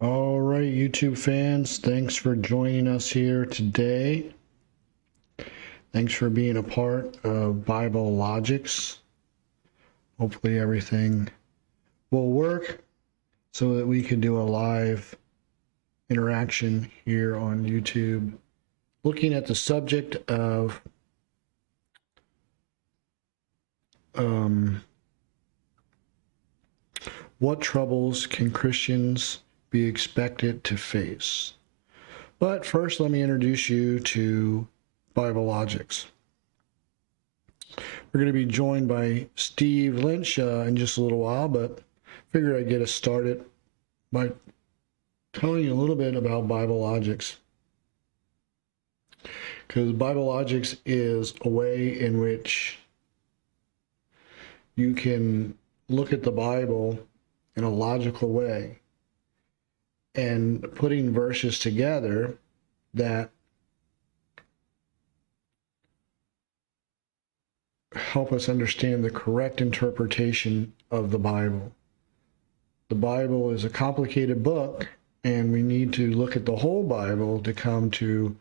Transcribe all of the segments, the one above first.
All right, YouTube fans, thanks for joining us here today. Thanks for being a part of Bible Logics. Hopefully everything will work so that we can do a live interaction here on YouTube, looking at the subject of what troubles can Christians be expected to face? But first, let me introduce you to Bible Logics. We're going to be joined by Steve Lynch in just a little while, but figured I'd get us started by telling you a little bit about Bible Logics. Because Bible Logics is a way in which you can look at the Bible in a logical way and putting verses together that help us understand the correct interpretation of the Bible. The Bible is a complicated book, and we need to look at the whole Bible to come to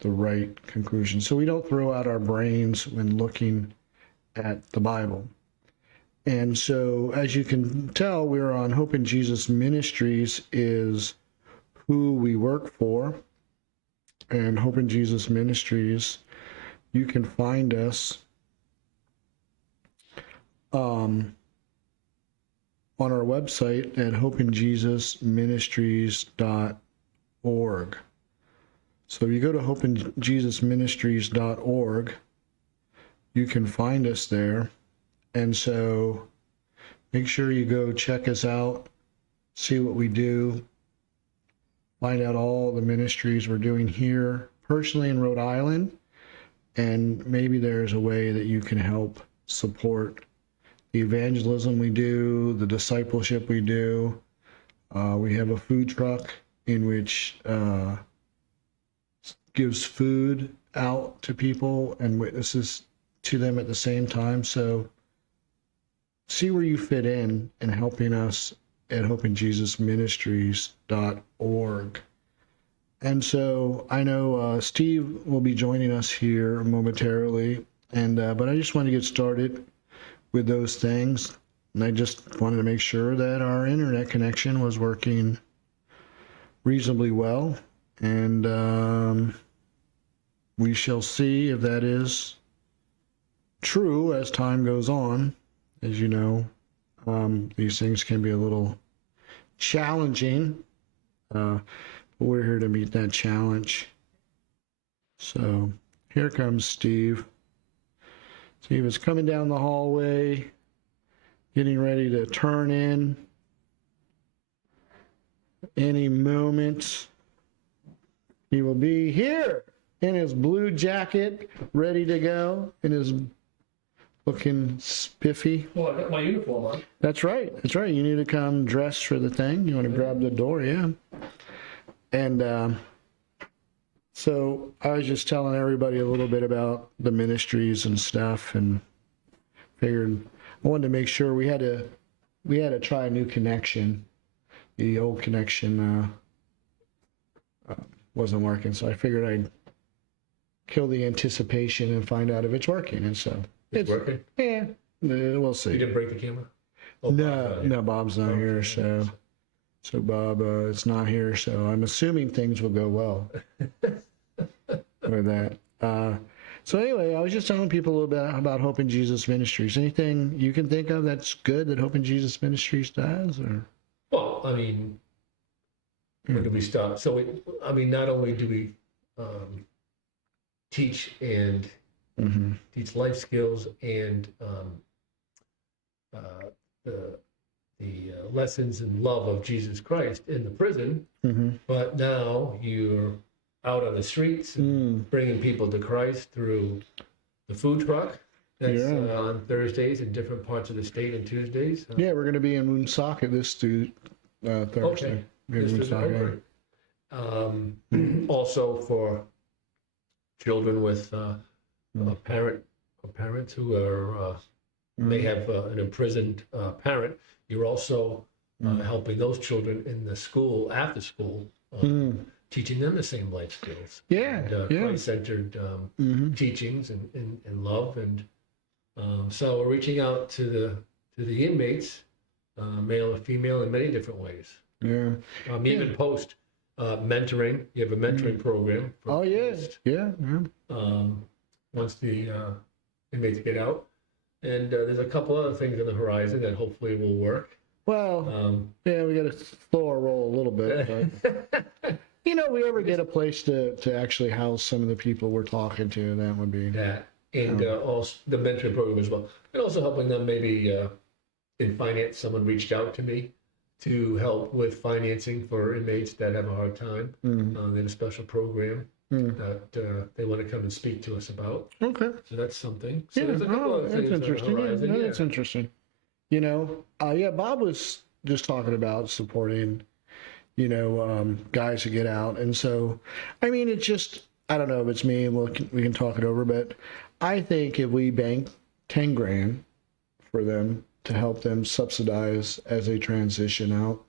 the right conclusion. So we don't throw out our brains when looking at the Bible. And so, as you can tell, we're on Hope in Jesus Ministries is who we work for. And Hope in Jesus Ministries, you can find us on our website at hopeinjesusministries.org. So if you go to hopeinjesusministries.org, you can find us there. And so make sure you go check us out, see what we do, find out all the ministries we're doing here personally in Rhode Island, and maybe there's a way that you can help support the evangelism we do, the discipleship we do. We have a food truck in which gives food out to people and witnesses to them at the same time. So see where you fit in helping us at hopeinjesusministries.org. And so I know Steve will be joining us here momentarily, but I just want to get started with those things. And I just wanted to make sure that our internet connection was working reasonably well. And we shall see if that is true as time goes on. As you know, these things can be a little challenging. But we're here to meet that challenge. So here comes Steve. Steve is coming down the hallway, getting ready to turn in any moment. He will be here in his blue jacket, ready to go, in his looking spiffy. Well, I got my uniform on. That's right. That's right. You need to come dressed for the thing. You want to grab the door, yeah. And so I was just telling everybody a little bit about the ministries and stuff, and figured I wanted to make sure we had to try a new connection. The old connection wasn't working, so I figured I'd kill the anticipation and find out if it's working. And so It's working? Yeah, we'll see. You didn't break the camera? Oh, No, Bob's not here, so Bob is not here, so I'm assuming things will go well with that. So anyway, I was just telling people a little bit about Hope in Jesus Ministries. Anything you can think of that's good that Hope in Jesus Ministries does, or? Well, I mean, where do we start? So, not only do we teach and teach life skills and the lessons and love of Jesus Christ in the prison, but now you're out on the streets and bringing people to Christ through the food truck. That's on Thursdays in different parts of the state and Tuesdays. Yeah, we're going to be in Woonsocket this Thursday. Okay. Also for children with parents who are may have an imprisoned parent. You're also helping those children in the school, after school, teaching them the same life skills. Yeah, And yeah. Christ-centered teachings and love. And so we're reaching out to the inmates, male and female, in many different ways. Yeah. Even post mentoring. You have a mentoring program. For Oh, yeah. post, Yeah. once the inmates get out. And there's a couple other things on the horizon that hopefully will work. Well, yeah, we got to slow our roll a little bit. But, we ever get a place to actually house some of the people we're talking to, that would be. That. And also the mentoring program as well. And also helping them maybe in finance. Someone reached out to me to help with financing for inmates that have a hard time. They have a special program that they want to come and speak to us about. Okay. So that's something. So Yeah, there's a couple of that's things on the interesting. horizon. Yeah, that's interesting. Bob was just talking about supporting, guys to get out. And so, I mean, it's just, I don't know if it's me, and we can talk it over, but I think if we bank 10 grand for them to help them subsidize as they transition out,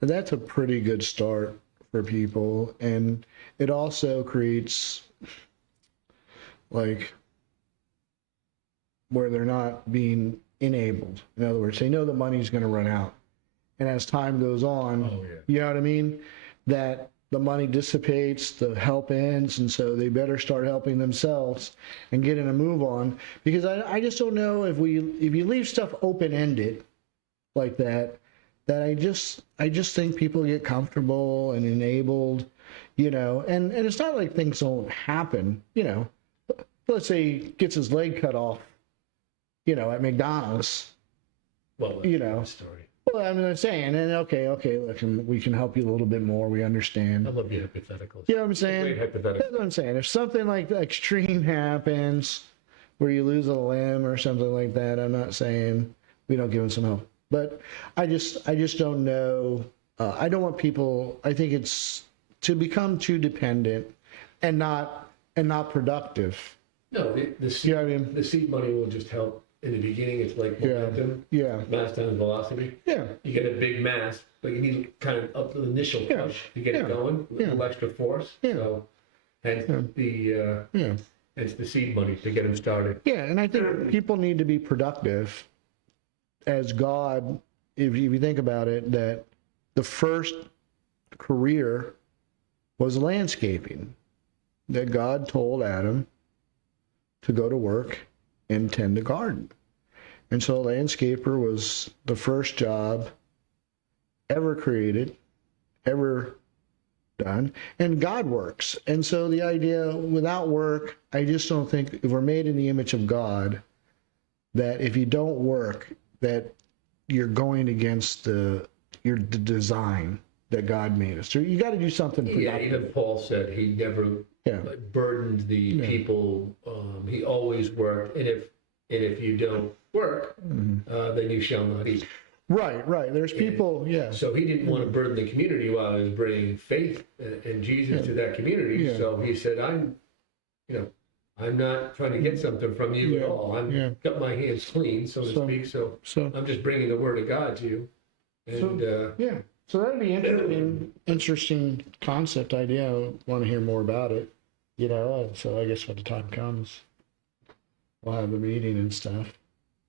that's a pretty good start for people. And it also creates, like, where they're not being enabled. In other words, they know the money's going to run out. And as time goes on, you know what I mean? That the money dissipates, the help ends, and so they better start helping themselves and getting a move on. Because I just don't know if you leave stuff open-ended like that, I just think people get comfortable and enabled, and it's not like things don't happen, Let's say he gets his leg cut off, at McDonald's. Well, story. Well, I'm saying, and okay, look, we can help you a little bit more. We understand. I love your hypotheticals. You know what I'm saying? Great hypothetical. That's what I'm saying. If something like extreme happens, where you lose a limb or something like that, I'm not saying we don't give them some help. But I just don't know. I don't want people. I think it's to become too dependent and not productive. No, the seed, the seed money will just help. In the beginning, it's like momentum, mass times velocity. Yeah. You get a big mass, but you need kind of up the initial push to get it going, a little extra force. So, hence the seed money to get them started. Yeah, and I think people need to be productive. As God, if you think about it, that the first career was landscaping. That God told Adam to go to work and tend the garden. And so a landscaper was the first job ever created, ever done, and God works. And so the idea, without work, I just don't think, if we're made in the image of God, that if you don't work, that you're going against the design that God made us. So you got to do something productive. Yeah, even Paul said he never burdened the people. He always worked, and if you don't work, then you shall not eat. Right. There's people, So he didn't want to burden the community while he was bringing faith in Jesus to that community. Yeah. So he said, I'm not trying to get something from you at all. I've got my hands clean, so to speak. So I'm just bringing the word of God to you. And so that'd be interesting concept idea. I want to hear more about it. So I guess when the time comes, we'll have the meeting and stuff.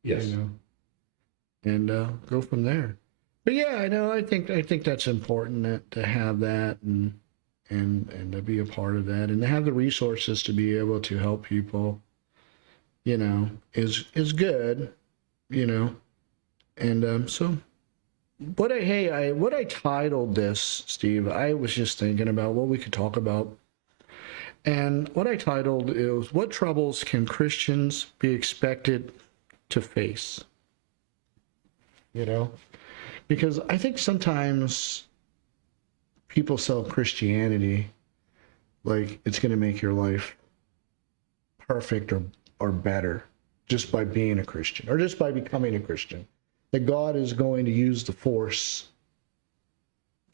Yes. And go from there. But I think that's important to have that and to be a part of that and to have the resources to be able to help people. Is good. And so. What I titled this, Steve, I was just thinking about what we could talk about. And what I titled is, what troubles can Christians be expected to face? Because I think sometimes people sell Christianity like it's going to make your life perfect or better just by being a Christian or just by becoming a Christian. That God is going to use the force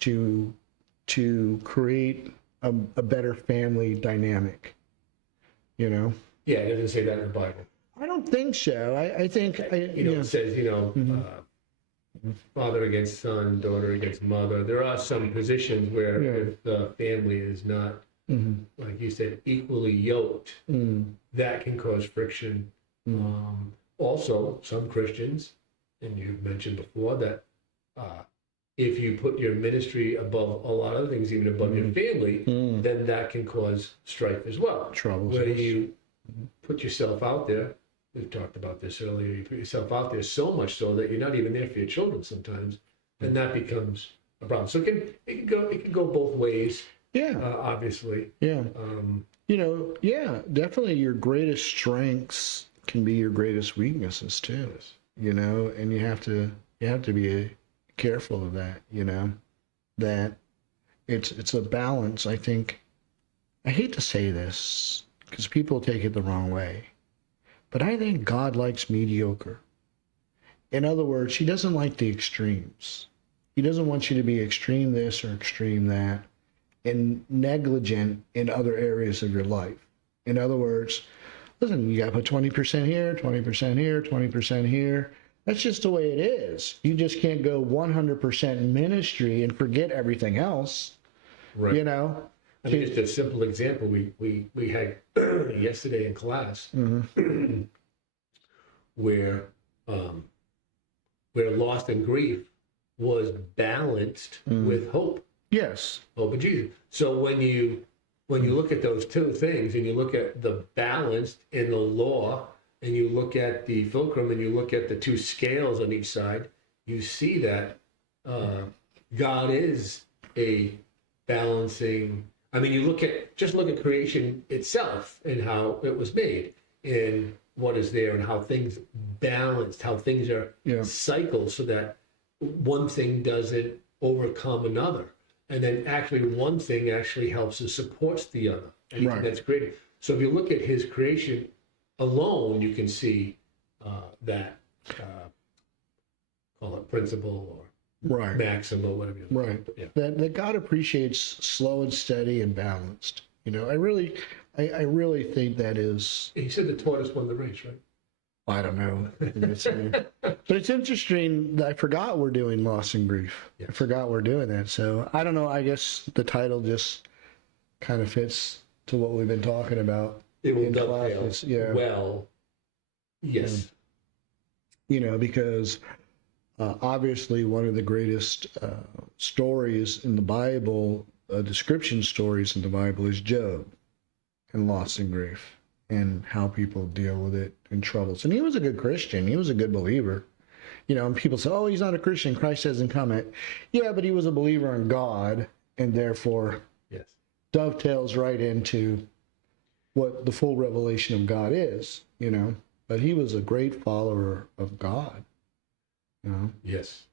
to create a better family dynamic, Yeah, it doesn't say that in the Bible. I don't think so. I think it says father against son, daughter against mother. There are some positions where Yeah. if the family is not, like you said, equally yoked, that can cause friction. Also, some Christians, and you've mentioned before that if you put your ministry above a lot of things, even above your family, then that can cause strife as well. Troubles. Where you put yourself out there. We've talked about this earlier. You put yourself out there so much so that you're not even there for your children sometimes, and that becomes a problem. So it can go both ways. Yeah. Obviously. Yeah. Yeah, definitely your greatest strengths can be your greatest weaknesses too. Yes. And you have to be careful of that, that it's a balance. I think, I hate to say this because people take it the wrong way, but I think God likes mediocre. In other words, he doesn't like the extremes. He doesn't want you to be extreme this or extreme that and negligent in other areas of your life. In other words, listen, you got to put 20% here, 20% here, 20% here. That's just the way it is. You just can't go 100% ministry and forget everything else. Right. I mean, just a simple example we had yesterday in class where loss and grief was balanced with hope. Yes. Hope in Jesus. So when you look at those two things and you look at the balance in the law and you look at the fulcrum and you look at the two scales on each side, you see that God is a balancing. I mean, look at creation itself and how it was made and what is there and how things balanced, how things are cycled so that one thing doesn't overcome another. And then actually one thing actually helps and supports the other. Anything that's created. So if you look at his creation alone, you can see that, call it principle or maxim or whatever. Right. Yeah. That God appreciates slow and steady and balanced. I really think that is. He said the tortoise won the race, right? I don't know. But it's interesting that I forgot we're doing loss and grief. Yes. I forgot we're doing that. So I don't know. I guess the title just kind of fits to what we've been talking about. It will in dovetail classes. Yeah. well. Yes. Because obviously one of the greatest stories in the Bible, description stories in the Bible, is Job and loss and grief and how people deal with it and troubles. And he was a good Christian. He was a good believer. And people say, oh, he's not a Christian. Christ hasn't come yet. Yeah, but he was a believer in God and therefore dovetails right into what the full revelation of God is, But he was a great follower of God. Yes.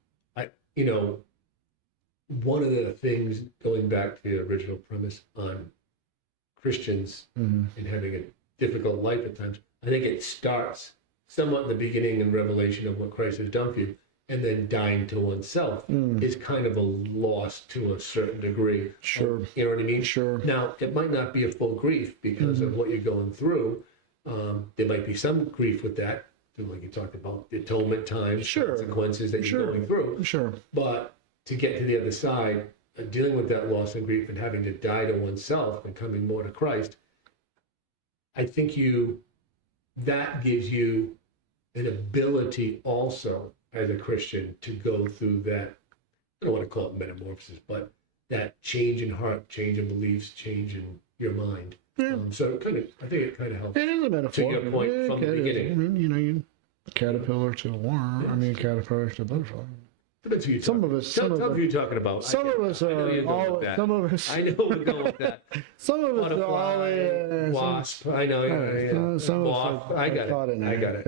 One of the things, going back to the original premise on Christians and having a difficult life at times, I think it starts somewhat in the beginning in Revelation of what Christ has done for you, and then dying to oneself is kind of a loss to a certain degree. Sure. You know what I mean? Sure. Now, it might not be a full grief because of what you're going through. There might be some grief with that, like you talked about, the atonement times, consequences that you're going through. Sure. But to get to the other side, dealing with that loss and grief and having to die to oneself and coming more to Christ, I think that gives you an ability also as a Christian to go through that, I don't want to call it metamorphosis, but that change in heart, change in beliefs, change in your mind. Yeah. So I think it kind of helps. It is a metaphor. To your point from the beginning. You caterpillar to a worm. I mean, caterpillar to a butterfly. Depends who you're Some talking of us. Tell who you're talking about. Some of us I know are you're going with that. Some of us. I know we're going with that. Some of us are Butterfly, wasp. I know. Some Moth. of us I got caught it. in I that, got it.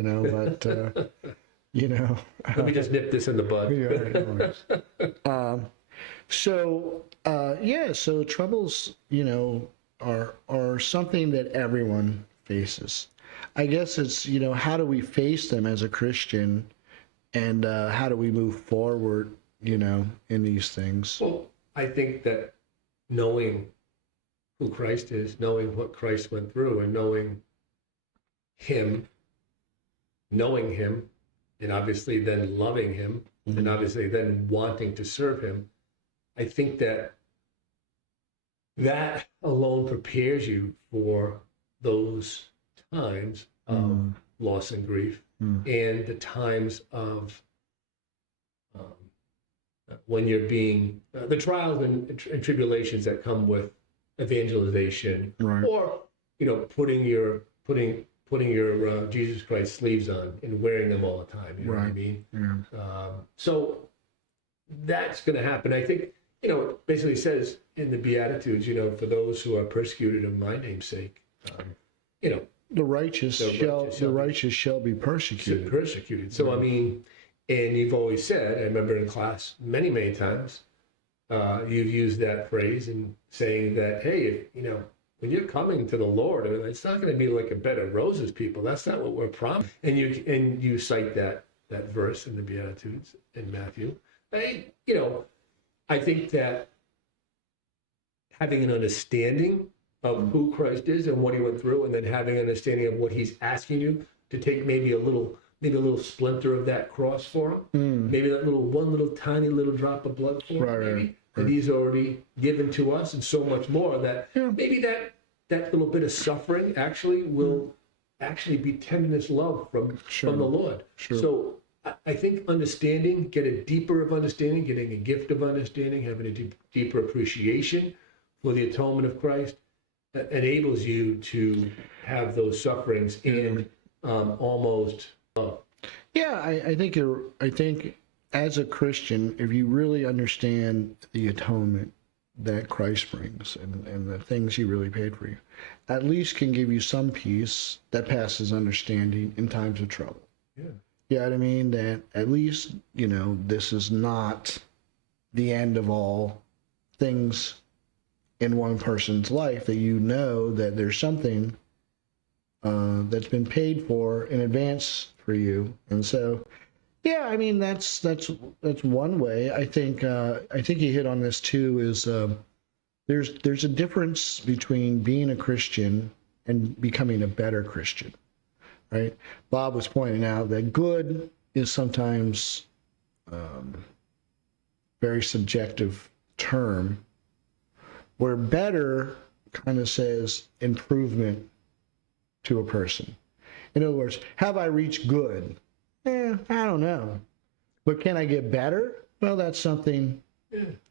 But Let me just nip this in the bud. So troubles, are something that everyone faces. I guess it's, how do we face them as a Christian, and how do we move forward, in these things? Well, I think that knowing who Christ is, knowing what Christ went through, and knowing him, and obviously then loving him and obviously then wanting to serve him, I think that alone prepares you for those times of loss and grief and the times of when you're being the trials and tribulations that come with evangelization, Right. or putting your Jesus Christ sleeves on and wearing them all the time. You know what I Right. mean? Yeah. So that's going to happen. I think it basically says in the Beatitudes, for those who are persecuted of my name's sake, The righteous shall be persecuted. persecuted. So I mean, and you've always said, I remember in class many, many times, you've used that phrase and saying that, hey, when you're coming to the Lord, it's not going to be like a bed of roses, people. That's not what we're promised. And you cite that verse in the Beatitudes in Matthew. I think that having an understanding of who Christ is and what he went through, and then having an understanding of what he's asking you to take maybe a little splinter of that cross for him, maybe that one little tiny little drop of blood for him, maybe that he's already given to us, and so much more that maybe that little bit of suffering actually will actually be tenderness love from the Lord. Sure. So I think understanding, getting a gift of understanding, having a deeper appreciation for the atonement of Christ enables you to have those sufferings and almost love. Yeah, I think as a Christian, if you really understand the atonement that Christ brings and the things he really paid for you, at least can give you some peace that passes understanding in times of trouble. Yeah. You know what I mean? That at least, this is not the end of all things in one person's life, that that there's something that's been paid for in advance for you. And so, yeah, I mean, that's one way. I think you hit on this too, is there's a difference between being a Christian and becoming a better Christian. Right? Bob was pointing out that good is sometimes very subjective term, where better kind of says improvement to a person. In other words, have I reached good? I don't know. But can I get better? Well, that's something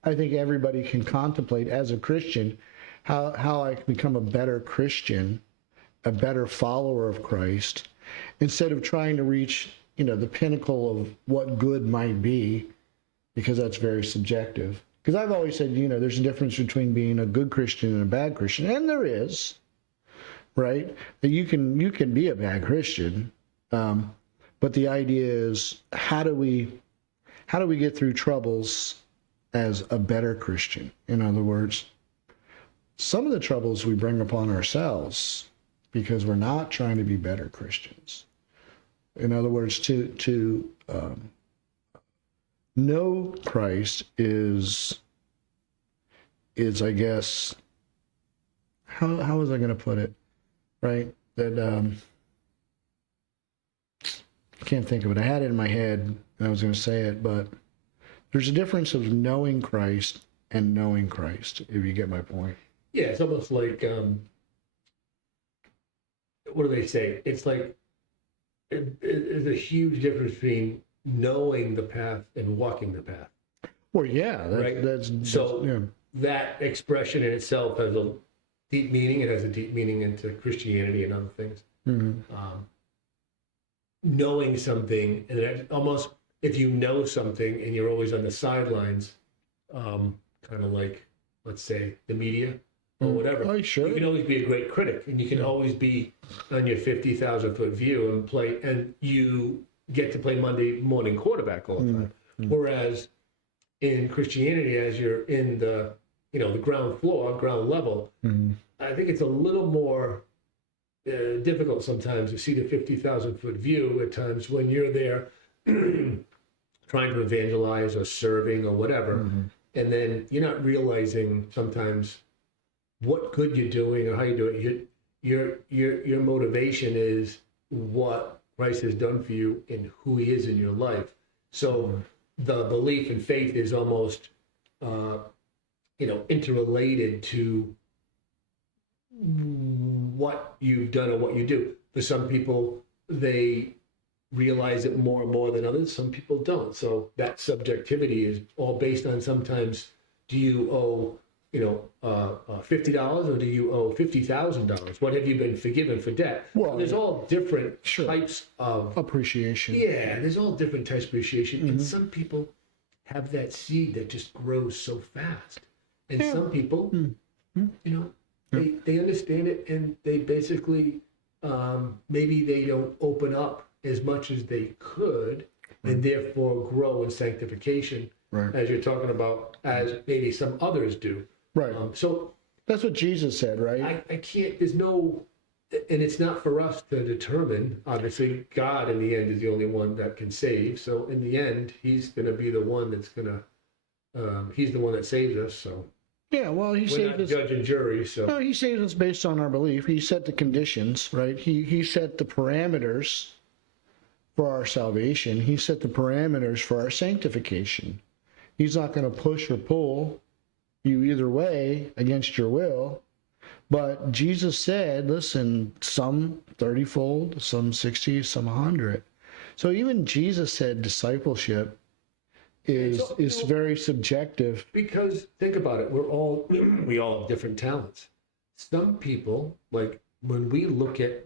I think everybody can contemplate as a Christian, how I can become a better Christian, a better follower of Christ, instead of trying to reach, the pinnacle of what good might be, because that's very subjective. Because I've always said, there's a difference between being a good Christian and a bad Christian, and there is, right? That you can be a bad Christian, but the idea is how do we get through troubles as a better Christian? In other words, some of the troubles we bring upon ourselves because we're not trying to be better Christians. In other words, to know Christ is I guess, how was I going to put it, right? That I can't think of it. I had it in my head and I was going to say it, but there's a difference of knowing Christ and knowing Christ, if you get my point. Yeah, it's almost like what do they say? It's like there's a huge difference between knowing the path and walking the path. Well, yeah, Right. that's So yeah. that expression in itself has a deep meaning. It has a deep meaning into Christianity and other things. Knowing something, and then almost if you know something and you're always on the sidelines, kind of like, let's say, the media or whatever. Oh, sure. You can always be a great critic, and you can always be on your 50,000-foot view and play, and you get to play Monday morning quarterback all the time. Whereas in Christianity, as you're in the the ground floor, ground level, I think it's a little more difficult sometimes to see the 50,000-foot view at times when you're there trying to evangelize or serving or whatever, and then you're not realizing sometimes what good you're doing or how you do it. Your motivation is what Christ has done for you and who he is in your life. So the belief and faith is almost, interrelated to what you've done or what you do. For some people, they realize it more and more than others. Some people don't. So that subjectivity is all based on sometimes, do you owe, $50 or do you owe $50,000? What have you been forgiven for debt? Well, there's all different sure. types of Appreciation. yeah, there's all different types of appreciation. And some people have that seed that just grows so fast. And some people, they understand it and they basically, maybe they don't open up as much as they could and therefore grow in sanctification, Right. as you're talking about, as maybe some others do. Right. So That's what Jesus said, right? I can't, there's no, and it's not for us to determine. Obviously, God in the end is the only one that can save. So in the end, he's going to be the one that's going to, he's the one that saves us. So Yeah, well, he we're saved not us. judge and jury. So No, he saved us based on our belief. He set the conditions, right? He set the parameters for our salvation. He set the parameters for our sanctification. He's not going to push or pull you either way against your will. But Jesus said, listen, some 30-fold, some 60, some 100. So even Jesus said discipleship is very subjective. because think about it, we all have different talents. Some people, like when we look at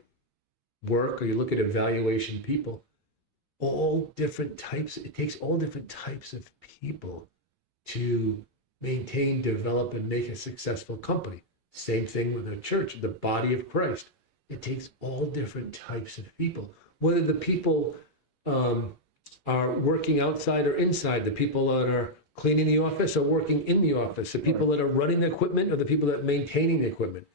work or you look at evaluation people, all different types, it takes all different types of people to maintain, develop, and make a successful company. Same thing with a church, the body of Christ. It takes all different types of people. Whether the people are working outside or inside, the people that are cleaning the office or working in the office, the people that are running the equipment or the people that are maintaining the equipment.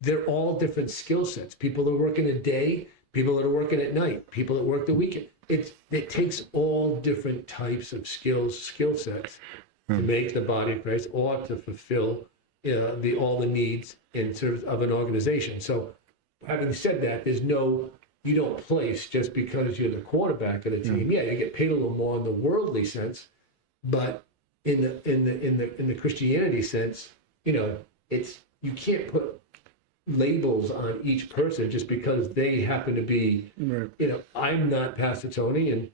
They're all different skill sets. People that are working a day, people that are working at night, people that work the weekend. It takes all different types of skill sets to make the body of Christ or to fulfill all the needs in service of an organization. So having said that, you don't place just because you're the quarterback of the team. Yeah, you get paid a little more in the worldly sense, but in the Christianity sense, you can't put labels on each person just because they happen to be, I'm not Pastor Tony, and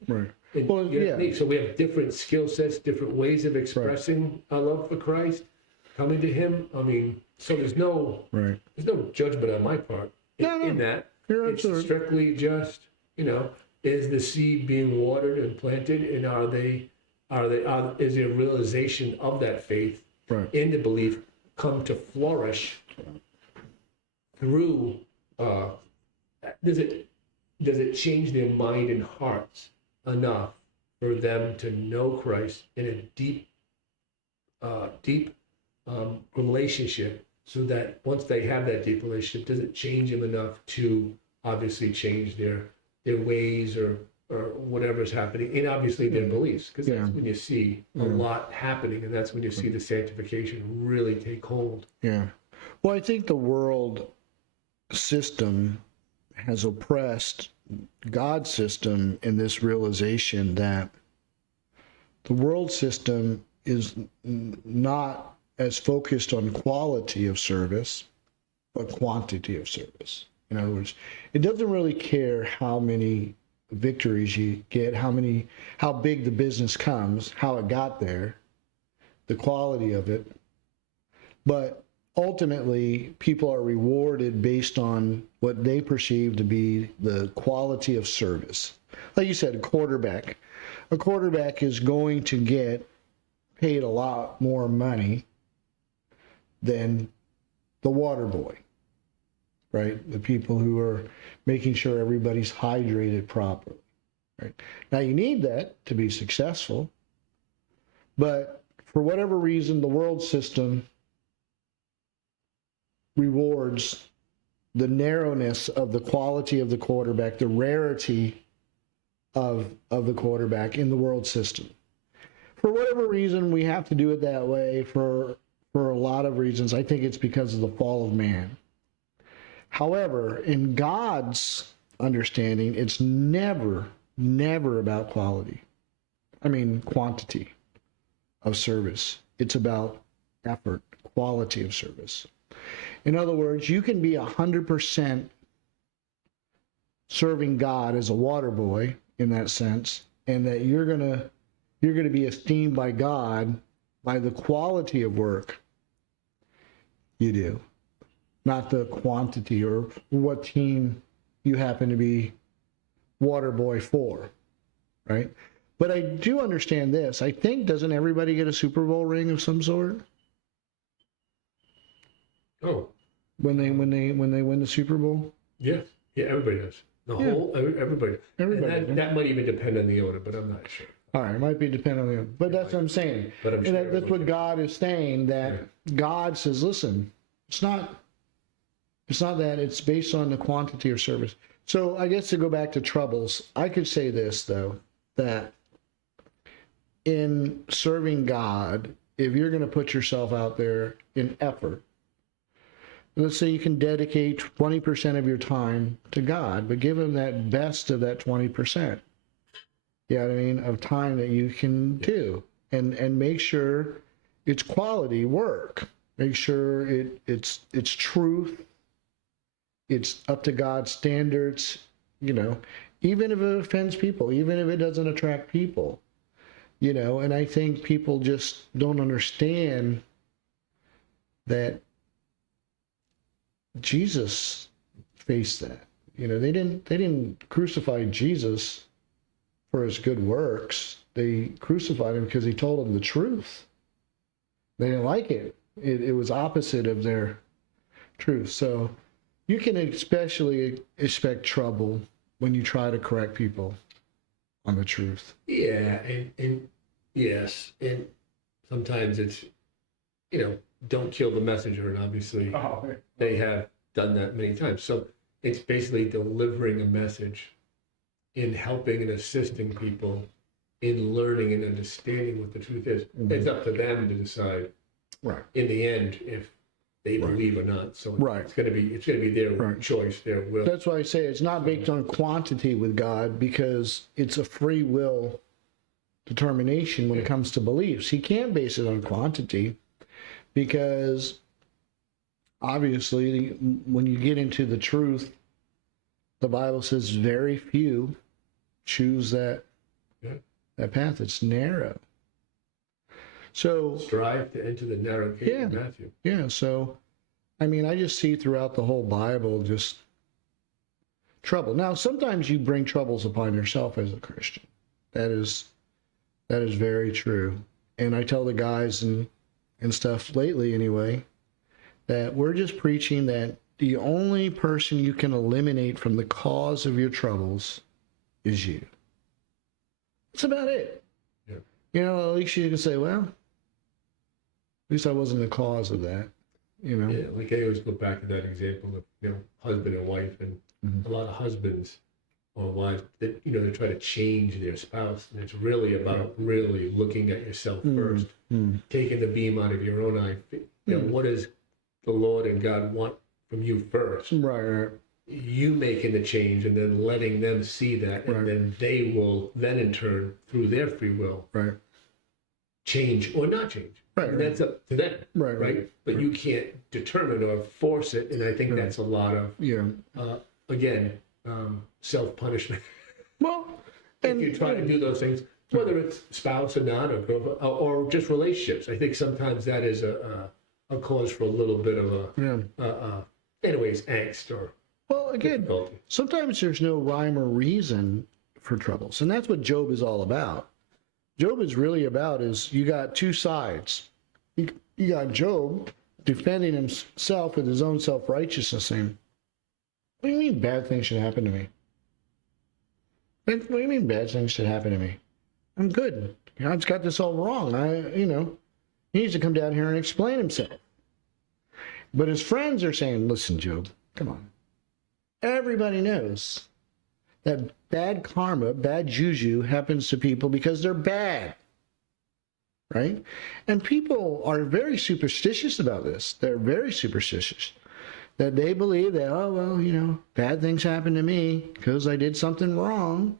Well, you're me. So we have different skill sets, different ways of expressing our love for Christ, coming to Him. I mean, so there's no judgment on my part in that. You're It's absolutely strictly just, is the seed being watered and planted, and is there a realization of that faith in the belief come to flourish through? Does it change their mind and hearts enough for them to know Christ in a deep relationship, so that once they have that deep relationship, does it change them enough to obviously change their ways or whatever's happening, and obviously their beliefs, because that's when you see a lot happening, and that's when you see the sanctification really take hold. Yeah. Well, I think the world system has oppressed God's system in this realization that the world system is not as focused on quality of service, but quantity of service. In other words, it doesn't really care how many victories you get, how big the business comes, how it got there, the quality of it. But ultimately, people are rewarded based on what they perceive to be the quality of service. Like you said, a quarterback. A quarterback is going to get paid a lot more money than the water boy, right? The people who are making sure everybody's hydrated properly, right? Now, you need that to be successful, but for whatever reason, the world system rewards the narrowness of the quality of the quarterback, the rarity of the quarterback in the world system. For whatever reason, we have to do it that way for a lot of reasons. I think it's because of the fall of man. However, in God's understanding, it's never about quality. quantity of service. It's about effort, quality of service. In other words, you can be 100% serving God as a water boy in that sense, and that you're gonna be esteemed by God by the quality of work you do, not the quantity or what team you happen to be water boy for, right? But I do understand this. I think, doesn't everybody get a Super Bowl ring of some sort Oh, when they win the Super Bowl? yeah. Yeah, everybody does. Everybody. Everybody And does. that might even depend on the owner, but I'm not sure. All right, it might be dependent on the, but that's what I'm saying. But I'm And sure that's what everybody- God is saying, that God says, listen, it's not that, it's based on the quantity of service. So I guess to go back to troubles, I could say this though, that in serving God, if you're going to put yourself out there in effort, let's say you can dedicate 20% of your time to God, but give him that best of that 20%. You know what I mean? Of time that you can do, and make sure it's quality work. Make sure it's truth. It's up to God's standards, you know, even if it offends people, even if it doesn't attract people, you know. And I think people just don't understand that Jesus faced that. You know, they didn't crucify Jesus for his good works. They crucified him because he told them the truth. They didn't like it. It was opposite of their truth. So you can especially expect trouble when you try to correct people on the truth. Yeah, and yes, and sometimes it's, you know, don't kill the messenger, and obviously they have done that many times. So it's basically delivering a message in helping and assisting people in learning and understanding what the truth is. Mhm. It's up to them to decide Right. in the end if they Right. believe or not. So Right. it's gonna be their Right. choice, their will. That's why I say it's not based on quantity with God, because it's a free will determination when it comes to beliefs. He can't base it on quantity, because obviously when you get into the truth, the Bible says very few choose that path. It's narrow. So Strive to enter the narrow gate of Matthew. yeah, so I mean, I just see throughout the whole Bible just trouble. Now, sometimes you bring troubles upon yourself as a Christian. That is very true. And I tell the guys and stuff lately anyway, that we're just preaching that the only person you can eliminate from the cause of your troubles is you. That's about it. Yeah. You know, at least you can say, well, at least I wasn't the cause of that, you know? Yeah, like I always go back to that example of, you know, husband and wife, and Mhm. a lot of husbands or wives that, you know, they try to change their spouse, and it's really about really looking at yourself first, taking the beam out of your own eye. You know, what does the Lord and God want from you first? Right. You making the change and then letting them see that, and Right. then they will then in turn, through their free will, Right. change or not change. Right, And that's up to them. Right. But you can't determine or force it, and I think that's a lot of Yeah. again, self-punishment. Well, If you try to do those things, whether it's spouse or not, or girlfriend, or just relationships, I think sometimes that is a cause for a little bit of anyways, angst or well, again, difficulty. sometimes there's no rhyme or reason for troubles, and that's what Job is all about. Job is really about is you got two sides. You got Job defending himself with his own self-righteousness, saying, "What do you mean bad things should happen to me? What do you mean bad things should happen to me? I'm good. God's got this all wrong. He needs to come down here and explain himself." But his friends are saying, "Listen, Job, come on. Everybody knows that bad karma, bad juju happens to people because they're bad." Right? And people are very superstitious about this. They're very superstitious. That they believe that, oh, well, bad things happen to me because I did something wrong.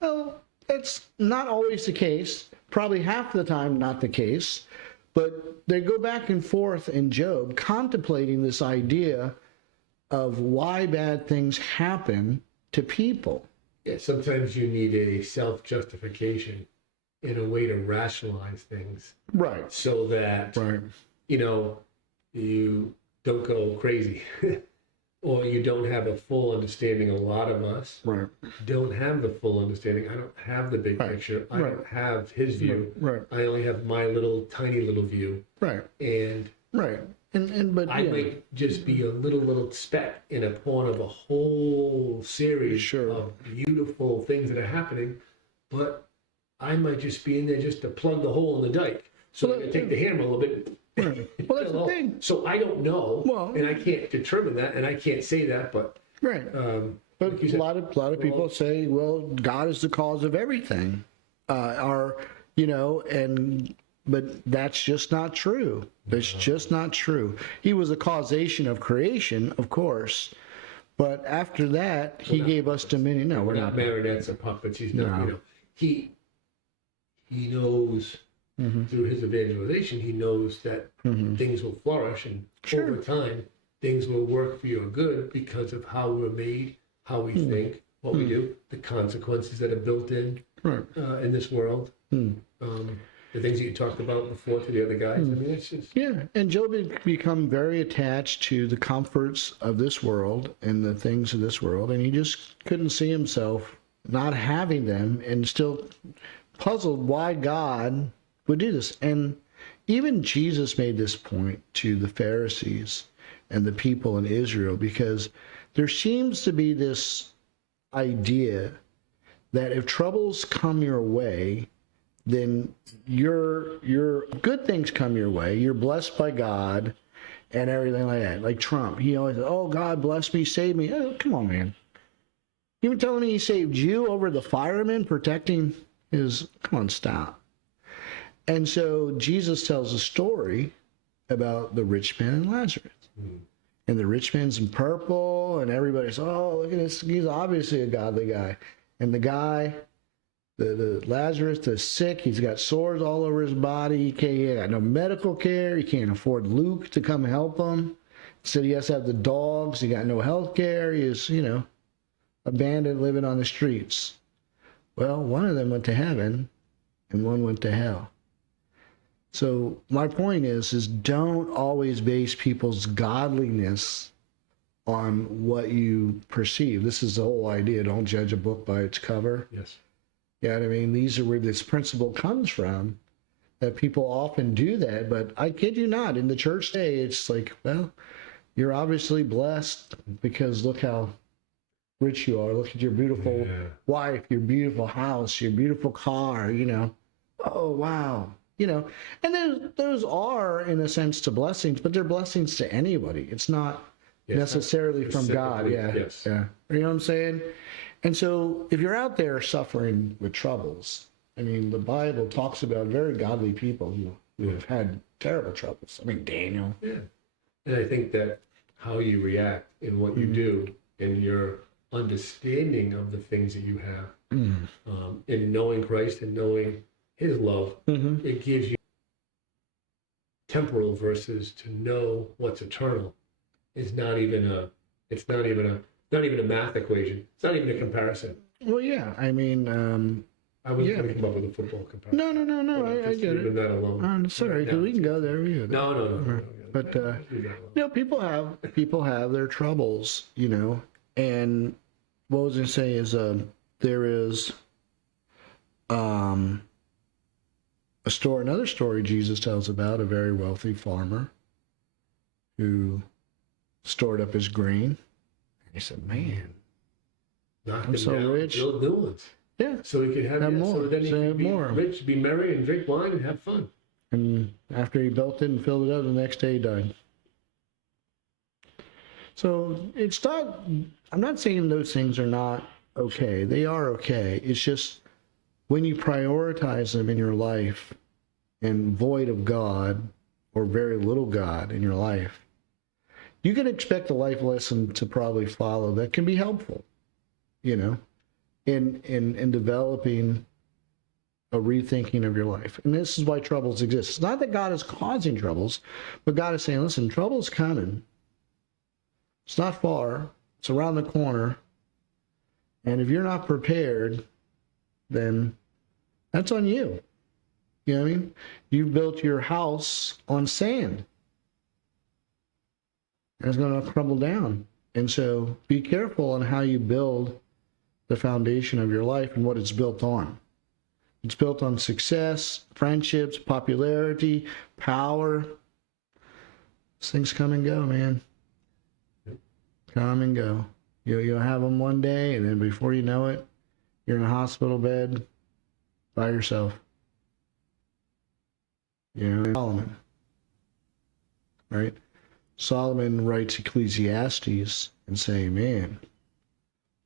Well, That's not always the case. Probably half the time not the case. But they go back and forth in Job, contemplating this idea of why bad things happen to people. Yeah, sometimes you need a self-justification in a way to rationalize things Right. so that, Right. you don't go crazy or you don't have a full understanding. A lot of us Right. don't have the full understanding. I don't have the big Right. picture. I Right. don't have his view. Right. I only have my little tiny little view. Right. And Right. And but I yeah. might just be a little speck in a pawn of a whole series Sure. of beautiful things that are happening, but I might just be in there just to plug the hole in the dike. So Well, I take the hammer a little bit. Right. Well, that's the thing. So I don't know, Well- and I can't determine that, and I can't say that, but Right. But like you a said, lot of people say, well, God is the cause of everything, but that's just not true. That's just not true. He was the causation of creation, of course, but after that, he gave us dominion. No, we're not marionettes or puppets. He's not. No. He knows through his evangelization. He knows that things will flourish, and Sure. over time, things will work for your good because of how we're made, how we think, what we do, the consequences that are built Right. in this world. The things that you talked about before to the other guys. I mean, it's just Yeah, and Job had become very attached to the comforts of this world and the things of this world, and he just couldn't see himself not having them, and still puzzled why God would do this. And even Jesus made this point to the Pharisees and the people in Israel, because there seems to be this idea that if troubles come your way, then your good things come your way. You're blessed by God and everything like that. Like Trump, he always says, "Oh, God bless me, save me." Oh, come on, man. You were telling me he saved you over the firemen protecting his. Come on, stop. And so Jesus tells a story about the rich man and Lazarus. And the rich man's in purple, and everybody's, "Oh, look at this. He's obviously a godly guy." And the guy, the Lazarus is sick. He's got sores all over his body. He got no medical care. He can't afford Luke to come help him. Said he has to have the dogs. He got no health care. He is, abandoned, living on the streets. Well, one of them went to heaven, and one went to hell. So my point is don't always base people's godliness on what you perceive. This is the whole idea. Don't judge a book by its cover. yes. Yeah, I mean, these are where this principle comes from, that people often do that. But I kid you not, in the church today, it's like, well, you're obviously blessed because look how rich you are. Look at your beautiful wife, your beautiful house, your beautiful car, Oh, wow. And those are, in a sense, to blessings, but they're blessings to anybody. It's not necessarily from God. specifically, Yeah. yes. Yeah. You know what I'm saying? And so if you're out there suffering with troubles, I mean, the Bible talks about very godly people who have had terrible troubles. I mean, Daniel. Yeah. And I think that how you react in what you do and your understanding of the things that you have in knowing Christ and knowing his love, it gives you temporal versus to know what's eternal. It's not even a math equation. It's not even a comparison. Well, yeah. I mean, I wasn't going to come up with a football comparison. no. I Just get leaving it. that alone. Sorry, Right now. we can go there. No. But Leave that alone. people have their troubles, And what I was going to say is there is another story Jesus tells about a very wealthy farmer who stored up his grain. And he said, "Man, Knock I'm them so down, rich." build new ones. yeah." So he could have more. So then he So could have be more. rich, be merry, and drink wine and have fun. And after he built it and filled it up, the next day he died. So it's not, I'm not saying those things are not okay. They are okay. It's just when you prioritize them in your life and void of God or very little God in your life, you can expect a life lesson to probably follow that can be helpful, in developing a rethinking of your life. And this is why troubles exist. It's not that God is causing troubles, but God is saying, listen, trouble's coming. It's not far. It's around the corner. And if you're not prepared, then that's on you. You know what I mean? You've built your house on sand. And it's going to crumble down. And so be careful on how you build the foundation of your life and what it's built on. It's built on success, friendships, popularity, power. These things come and go, man. Come and go. You'll have them one day, and then before you know it, you're in a hospital bed by yourself. You know, Solomon, right? Solomon writes Ecclesiastes and say, man,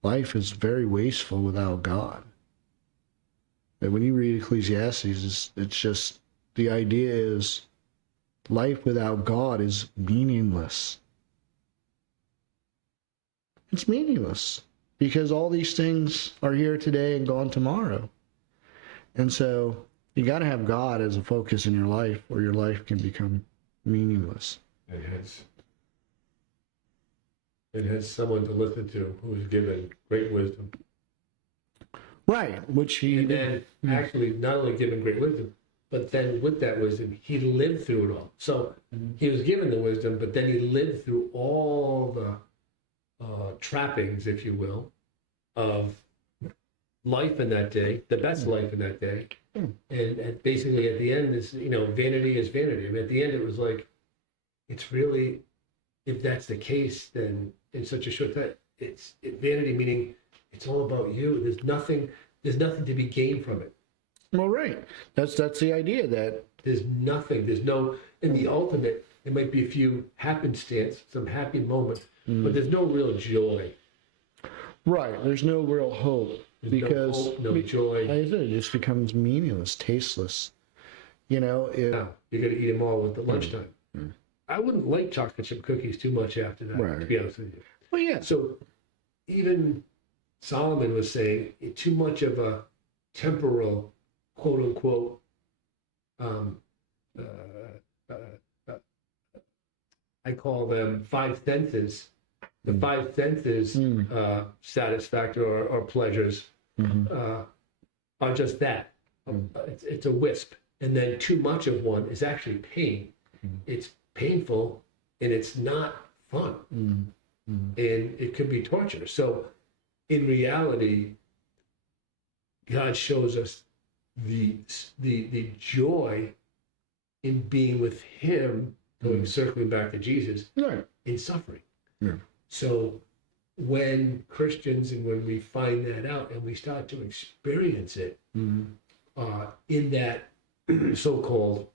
life is very wasteful without God. And when you read Ecclesiastes, it's just, the idea is life without God is meaningless. It's meaningless because all these things are here today and gone tomorrow. And so you got to have God as a focus in your life, or your life can become meaningless. It has someone to listen to who is given great wisdom. Right, which he And then actually not only given great wisdom, but then with that wisdom, he lived through it all. So he was given the wisdom, but then he lived through all the trappings, if you will, of life in that day, the best life in that day. And basically at the end, is, vanity is vanity. I mean, at the end, it was like, it's really, if that's the case, then in such a short time, it's vanity, meaning it's all about you. There's nothing to be gained from it. well, right. That's the idea that There's nothing. There's no, in the ultimate, there might be a few happenstance, some happy moments, but there's no real joy. right. There's no real hope There's because no hope, no joy. like I said, it just becomes meaningless, tasteless. You know, Now, you're going to eat them all at the lunchtime. I wouldn't like chocolate chip cookies too much after that, Right. to be honest with you. well, yeah. So even Solomon was saying too much of a temporal, quote unquote, I call them five senses. The five senses satisfaction or pleasures are just that. It's a wisp. And then too much of one is actually pain. It's painful and it's not fun. And it could be torture. So in reality, God shows us the joy in being with him, going circling back to Jesus, Right. in suffering. Yeah. So when Christians, and when we find that out and we start to experience it in that so-called,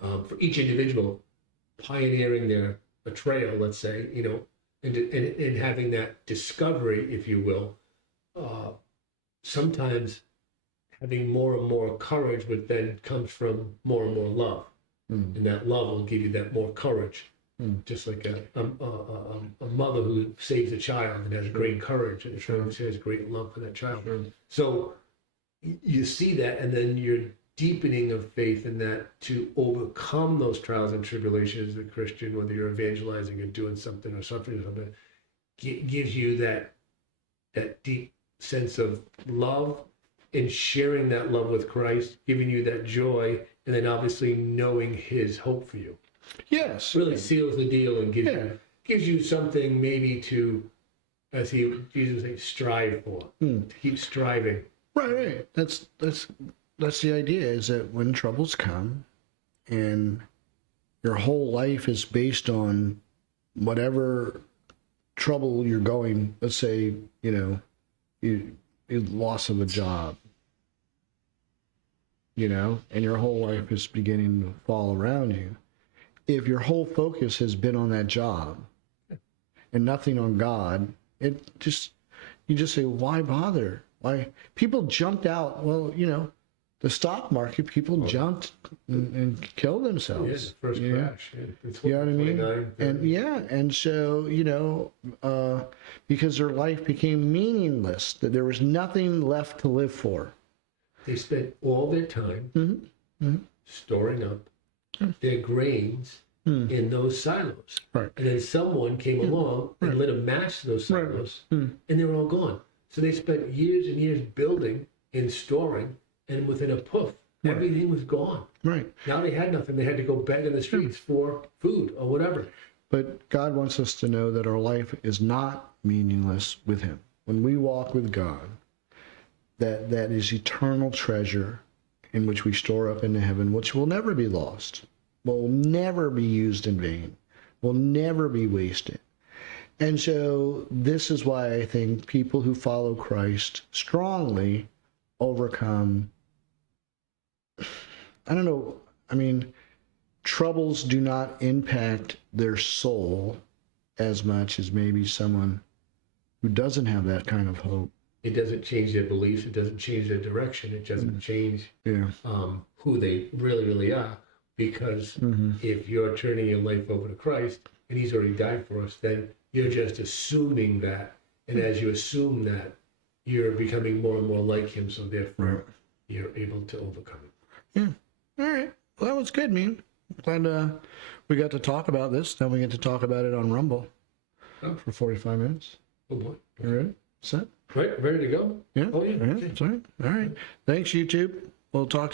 for each individual, pioneering a trail, let's say, and having that discovery, if you will, sometimes having more and more courage, but then comes from more and more love. And that love will give you that more courage. Just like a mother who saves a child and has great courage and has great love for that child. So you see that, and then you're deepening of faith in that to overcome those trials and tribulations as a Christian, whether you're evangelizing and doing something or suffering or something, gives you that deep sense of love and sharing that love with Christ, giving you that joy, and then obviously knowing his hope for you. Yes. Really seals the deal and gives you something maybe to, as Jesus would say, strive for. To keep striving. Right. That's the idea, is that when troubles come and your whole life is based on whatever trouble you're going, let's say, you loss of a job, and your whole life is beginning to fall around you. If your whole focus has been on that job and nothing on God, you just say, why bother? Why? People jumped out. Well, the stock market, people jumped and killed themselves. First crash. You know what I mean? And so, because their life became meaningless, that there was nothing left to live for. They spent all their time storing up their grains in those silos. Right. And then someone came along and lit a match to those silos, and they were all gone. So they spent years and years building and storing, and within a poof, everything was gone. Right. Now they had nothing. They had to go beg in the streets for food or whatever. But God wants us to know that our life is not meaningless with him. When we walk with God, that is eternal treasure in which we store up into heaven, which will never be lost, will never be used in vain, will never be wasted. And so this is why I think people who follow Christ strongly overcome, I don't know, I mean, troubles do not impact their soul as much as maybe someone who doesn't have that kind of hope. It doesn't change their beliefs. It doesn't change their direction. It doesn't change who they really, really are. Because if you're turning your life over to Christ and he's already died for us, then you're just assuming that. And as you assume that, you're becoming more and more like him. So therefore, you're able to overcome it. Yeah. All right. Well, that was good, man. Glad we got to talk about this. Now we get to talk about it on Rumble for 45 minutes. Oh, boy. You ready? Set? Right? Ready to go? Yeah. Oh, yeah. Yeah. That's all right. All right. Thanks, YouTube. We'll talk